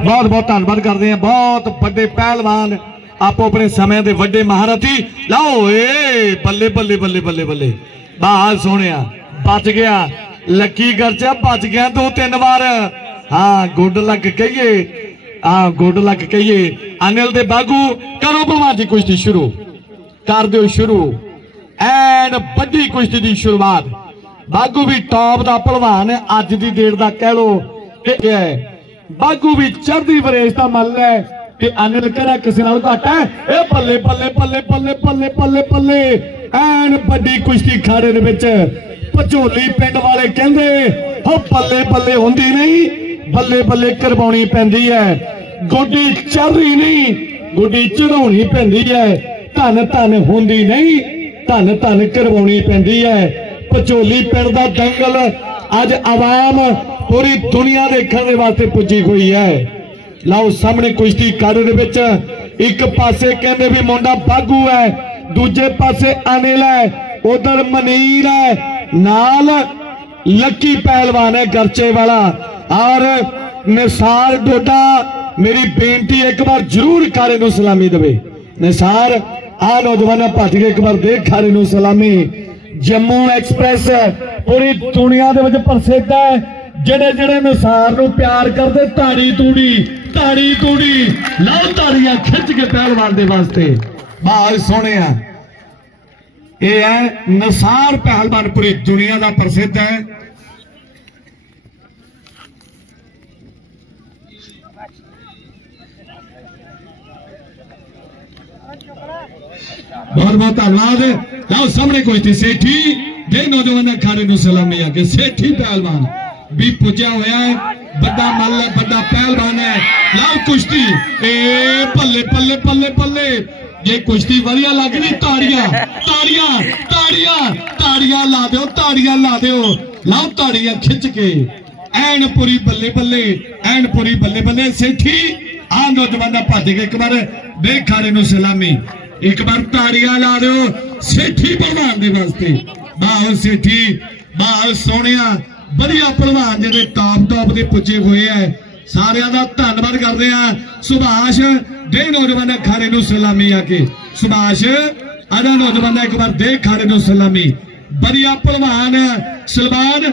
बहुत बहुत धन्यवाद करते हैं। बहुत बड़े पहलवान आपो अपने समय के वड्डे महारथी। लाओ ए बल्ले बल्ले बल्ले बल्ले बल्ले बाहर सोने बच गया लकी गर्चा बच गया 2-3 बार। हाँ गुड लक कहिए, हाँ गुड लक कहिए। अनिल दे बागू करो भलवान जी कुश्ती शुरू कर दो शुरू एंड बड़ी कुश्ती की शुरुआत। बागू भी टॉप का भलवान है अज की डेट का कह लो है। बागू भी चढ़ती वरेश का मल है कि अनिल करा किसी नाल घट है। ए बल्ले बल्ले बल्ले बल्ले बल्ले बल्ले बल्ले एंड बड़ी कुश्ती खाड़े दे विच भचोली पिंड वाले कहंदे हो बल्ले बल्ले हुंदी नहीं बल्ले बल्ले करवाउणी पैंदी है। गोडी चढ़ी नहीं गोडी चढ़ाउणी पैंदी है। धन धन होंदी नहीं धन धन करवाउणी पैंदी है। भचोली पिंड दा दंगल अज आवाम पूरी दुनिया देखने वास्ते पुजी हुई है। लाओ सामने कुश्ती काड़े दे विच एक पासे कहंदे भी मुंडा बागू है दूजे पासे अनिल है उधर मनीर है नाल लकी पहलवान है गर्चे वाला और निसार डोडा। मेरी बेनती एक बार जरूर खारे नूं सलामी देवे। निसार आ नौजवान भज के एक बार देख खारे नूं सलामी। जम्मू एक्सप्रेस पूरी दुनिया दे विच प्रसिद्ध है। जेड़े जेड़े निसार नूं प्यार करदे ताड़ी तूड़ी लाओ ताड़ियां खिंच के पहलवान दे वास्ते। बहुत सोहणे आ ये है निसार पहलवान पूरी दुनिया का प्रसिद्ध है। बहुत बहुत धन्यवाद। लाओ सामने कुश्ती सेठी दे नौजवान खाने नूं सलामी आके सेठी पहलवान भी पुजा होया है। बड़ा मल है बड़ा पहलवान है। लाओ कुश्ती ए पल्ले पल्ले पल्ले पल्ले ये कुश्ती वधिया लग रही। ताड़ियां ताड़ियां ताड़ियां ताड़ियां ला दो लाओ ताड़ियां खिंच के एन पूरी बल्ले बल्ले एन पूरी बल्ले बल्ले। सेठी आ नौजवान भज के एक बार देख खाने नूं सलामी एक बार ताड़ियां ला दो सेठी पहलवान दे वास्ते। बाहर सेठी बाहर सोहणिया बढ़िया पहलवान जिहड़े टॉप दे पुजे हुए है। सारियां दा धन्नवाद करदे आ। सुभाष दे नौजवान खाने नूं सलामी आके सुभाष आदा नौजवान एक बार दे खाने नूं सलामी। बढ़िया पहलवान सलमान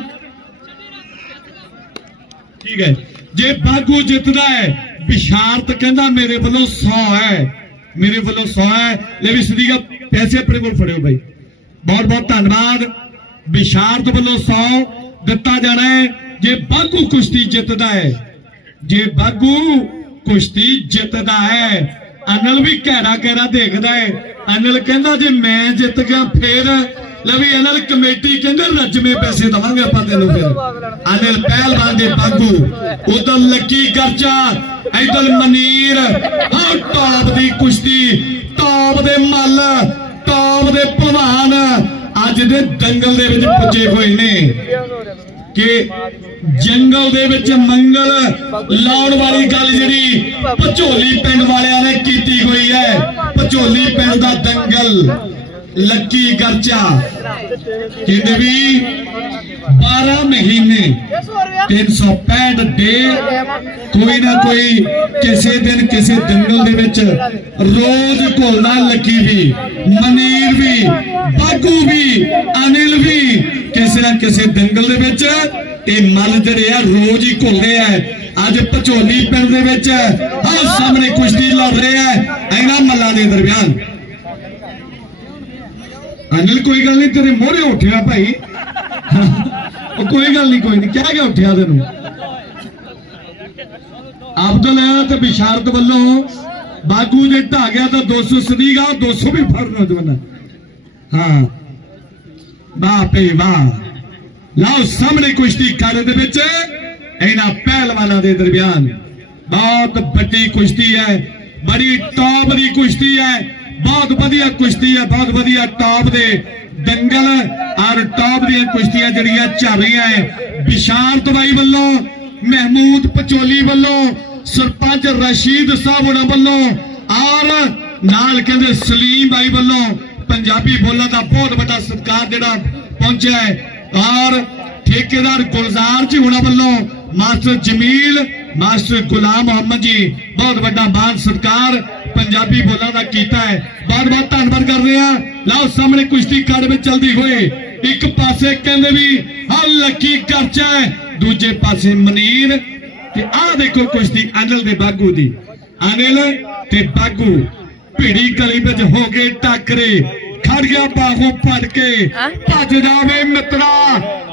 ठीक है। जे बागू जितदा है बिशारत कहंदा मेरे वालों 100 है मेरे वालों 100 है। ले भी सदी का पैसे अपने को फड़ियो भाई। बहुत बहुत धन्यवाद। बिशारत वालों 100 दिता जाना है जे बागू कुश्ती जितदा है। जे बागू कुश्ती जितदा है अनिल भी कहरा कहरा देखदा है। अनिल कहंदा जे मैं जित गया फिर लवी अनिल कमेटी कहंदे रजमे पैसे दवांगे आपां तैनूं। फिर अनिल पहलवान दे बागू उधर लकी गर्चा इधर मनीर। हाँ टॉप दी कुश्ती टॉप दे मल टॉप दे भलवान अज दे दंगल दे विच पुजे हुए ने कि जंगल दे विच मंगल लाउण वाली गल जिहड़ी भचोली पिंड वालियां ने कीती हुई है। भचोली पिंड दा दंगल लकी गर्चा कहते भी 12 महीने 365 डे कोई ना कोई किसी दिन किसी दंगल दे विच रोज घुलदा। लकी भी मनीर भी बागू भी अनिल भी किसी ना किसी दंगल दे विच मल जिहड़े आ रोज ही घुलदे है। अज भचोली पिंड दे विच सामने कुश्ती लड़ रहे हैं इन्हां मल्लां दे दरम्यान। अनिल कोई गल नहीं तेरे मोहरे उठिया भाई कोई गल नहीं क्या क्या उठिया तेन। अब्दुल तो बिशारत वालों बागू जे ढा गया तो 200 सदीगा 200 भी फड़ नौजवान। हाँ वाह भाई वाह। लाओ सामने कुश्ती खाने दे विच इन्हां पहलवानां दे दरम्यान बहुत बड़ी कुश्ती है। बड़ी टॉप दी कुश्ती है। बहुत वधिया कुश्ती है। बहुत वधिया टॉप दे दंगल और टॉप दी कुश्तियां जड़ियां चल रही है। बिशारत भाई वालों महमूद भचोली वालों सरपंच रशीद साहब उन्हां वालों और नाल कहंदे सलीम भाई वालों पंजाबी बोलने का बहुत बड़ा सत्कार जिहड़ा पहुंचा है। और ठेकेदार गुलजार जी उन्हां वालों मास्टर जमील मास्टर गुलाम मोहम्मद जी बहुत बड़ा मान सत्कार पंजाबी बोलों का किया है। बहुत बहुत धन्यवाद कर रहे हैं। लाओ सामने कुश्ती कार में चलती हुई एक पासे कहते भी हाँ लकी खर्चा है, दूजे पासे मनीर ते आ देखो कुश्ती अनिल दे बागू दी। अनिल ते बागू भीड़ी गली में हो गए टाकरे, खड़ गया बाहों फड़ के भज जावे मित्रा,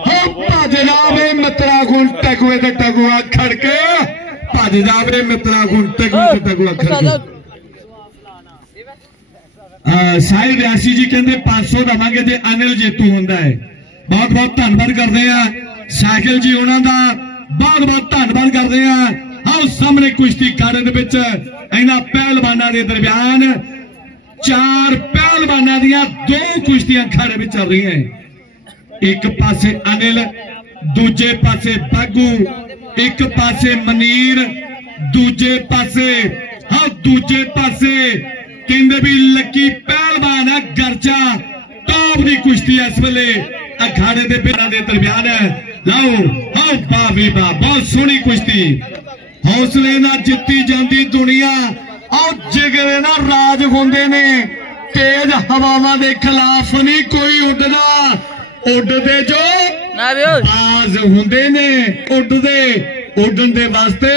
हो भज जावे मित्रा गुण टगुए ते टगुआ खड़ के भज जावे मित्रा गुण टगुए ते टगुआ खड़ के। साहिल रियासी जी कहते 500 दवांगे जे अनिल जेतू होंदा है। बहुत बहुत धन्यवाद करते हैं साहिल जी उन्हों का, बहुत बहुत धन्यवाद करते हैं। आओ सामने कुश्ती खाड़े दे विच इन्हां पहलवानां दे दरम्यान 4 पहलवानां दियां 2 कुश्तियां खाड़े में चल रही हैं। एक पासे अनिल, दूजे पासे बागू, एक पासे मनीर, दूजे पासे हाँ दूजे पासे कहते भी लकी पहलवान है गर्जा। टॉप की कुश्ती इस वेले अखाड़े के पैरों के दरम्यान है। लाओ आओ वाह भी वाह, बहुत सोहनी कुश्ती, हौसले ना जिती जाती दुनिया और जिगरे ना राज होंदे ने। तेज हवावां दे खिलाफ नहीं कोई उड़दा, उड़दे जो बाज होंदे ने। उड़न दे वास्ते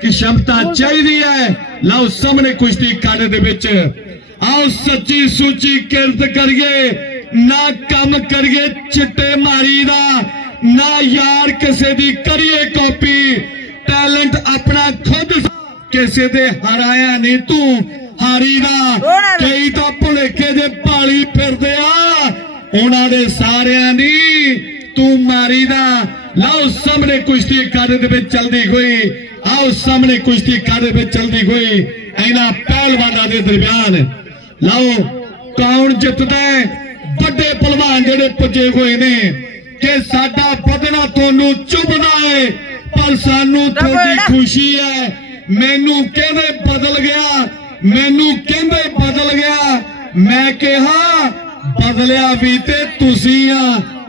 की क्षमता चाहिए है। लाओ सामने कुश्ती खाड़े दे विच आओ सच्ची सुची किरत करिए, ना कम करिए चिट्टे मारी दा, ना यार किसे दी करिए कॉपी। टैलेंट अपना खुद किसे दे हराया नहीं तू हारी दा। कई तो भुलेखे जे पाली फिरदे आ, उन्हां दे सारियां दी तू मारी दा। लाओ सामने कुश्ती खाड़े दे विच चलदी हुई, आओ सामने कुश्ती खाड़े में चलती हुई इन्हां पहलवानों के दरम्यान। लाओ कौन जितदा है? बड़े पहलवान जेडे पुजे हुए ने कि साडा बदना तोनू चुभदा है पर सानू थोड़ी खुशी है। मैनू कहंदे बदल गया, मैनू कहंदे बदल गया, मैं कहा बदलिया भी ते तुसी आ,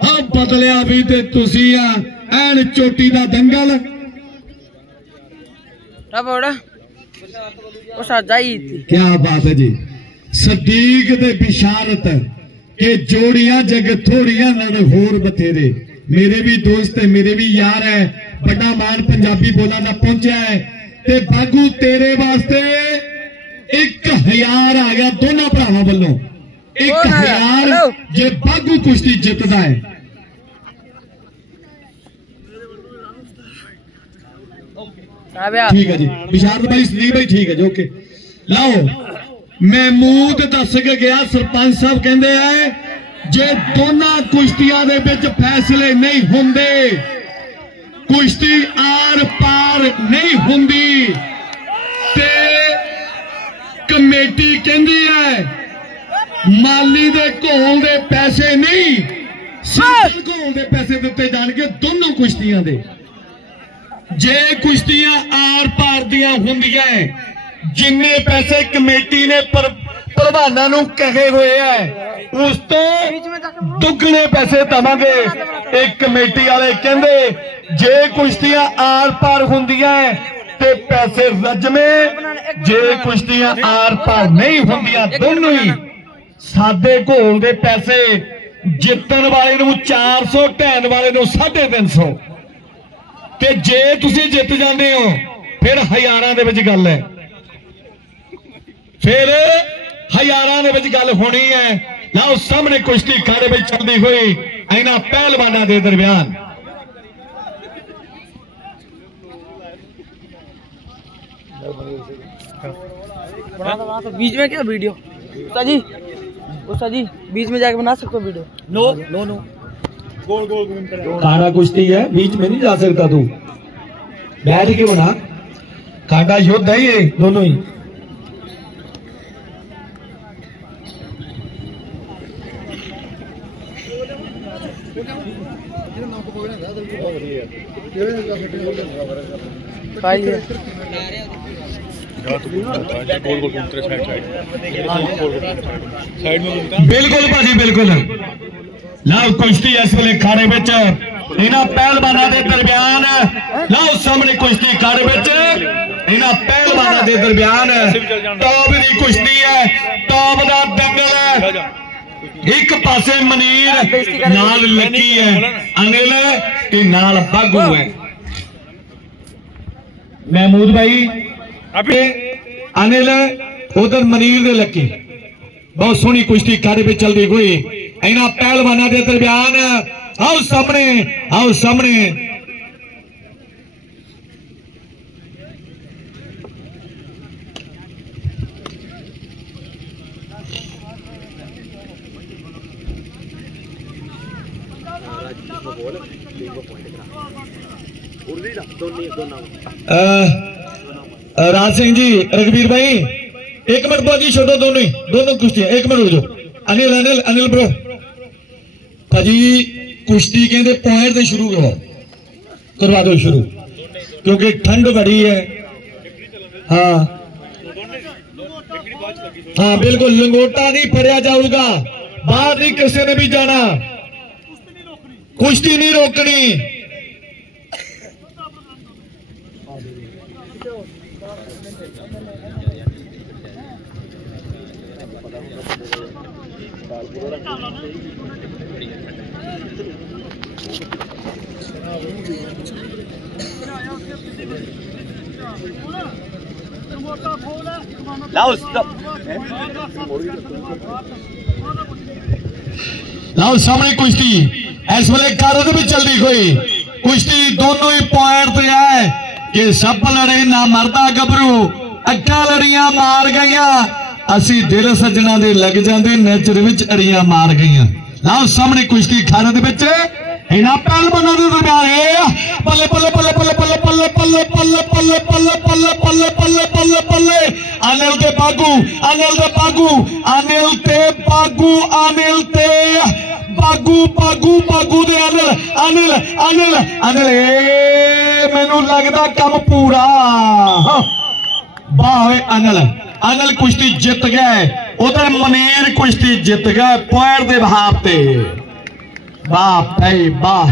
हाँ बदलिया भी ते तुसी आ। ऐन चोटी दा दंगल क्या बात है जी। सदीक दे बिशारत के जोड़ियां जग थोड़ियां नड़ होर बथेरे। मेरे भी दोस्त है, मेरे भी यार है, बड़ा मान पंजाबी बोला ना पहुंचा है। ते बागू तेरे वास्ते 1000 आ गया दोनों भरावां वालों, 1000 जे बागू कुश्ती जितदा है। ठीक है जी विशारद भाई, सदीक भाई ठीक है जी, ओके। लाओ महमूद दस के गया, सरपंच साहब कहते हैं जे दोनों कुश्तियां दे विच फैसले नहीं होंदे, कुश्ती आर पार नहीं होंदी, ते कमेटी कहती है माली दे घोल दे पैसे नहीं सिंपल घोल दे पैसे दिते जाणगे दोनों कुश्तियां दे। जे कुश्तियां आर पार दियां होंदियां जिन्ने पैसे कमेटी ने प्रधानां नूं कहे हुए है उस तो दुगने पैसे दवांगे। एक कमेटी वाले कहंदे जे कुश्तियां आर पार होंदियां ते पैसे रजमे, जे कुश्तियां आर पार नहीं होंदियां दोनों ही सादे घोल दे पैसे। जितन वाले नूं 400, ढैन वाले नूं 350। ते जे तुसीं जित जाते हो फिर हजारां दे विच गल है, फिर हजारां दे विच गल होनी है। लाओ सामने कुश्ती खाड़े में चलती हुई इन्हां पहलवानों के दरम्यान। बीच में क्या वीडियो उस्ताद जी बीच में जाके बना सकते हो वीडियो? नो नो नो, गोल गोल घूमते कांडा कुश्ती है, बीच में नहीं जा सकता तू, बैठ के बना। कांडा युद्ध है ये दोनों ही। बिल्कुल भाजी बिल्कुल। लाओ कुश्ती इस वेले खाड़े में इन्हां पहलवानां दे दरम्यान लो सामने कुश्ती कर विच इन्हां पहलवानां दे दरम्यान टॉप दी कुश्ती है, टॉप दा दंगल है। एक पासे मनीर नाल लकी है, अनिल के नाल बागू है। महमूद भाई अनिल उधर मनीर दे लकी बहुत सोहनी कुश्ती कर विच चलदी हुई इन्हां पहलवानां दे दरम्यान। आओ सामने, आओ सामने। राज सिंह जी, रघुवीर भाई एक मिनट भाजी छोड़ो, दोनों कुश्तियां एक मिनट रुक जाओ। अनिल अनिल अनिल ब्रो भाजी कुश्ती कहते पॉइंट से शुरू करवा दो शुरू, क्योंकि ठंड बड़ी है। हाँ हाँ बिल्कुल, लंगोटा नहीं फड़िया जाऊगा, बाहर नहीं किसी ने भी जाना, कुश्ती नहीं रोकनी। लाओ सामने कुश्ती इस वेले कारद भी चलती हुई कुश्ती दोनों ही पॉइंट पे है कि सब लड़े ना मरदा गबरू अक्का लड़ियां मार गई, असी दिल सजना दे लग जाते नेचर विच अड़ियां मार गई। लाओ सामने कुश्ती खारद विच इन्हां पहलवानां दे दरम्यान पल्ले पल्ले पल्ले पल्ले पल्ले पल्ले पल्ले पल्ले पल्ले पल्ले पल्ले पल्ले पल्ले पल्ले पल्ले अनिल ते बागू, अनिल ते बागू, अनिल ते बागू, अनिल ते बागू, बागू बागू दे अनिल अनिल अनिल अनिल मैनू लगदा कम पूरा। वाह अनिल, अनिल कुश्ती जित गए, उधर मनीर कुश्ती जित गए पॉइंट दे बहाव ते। वाह भाई वाह।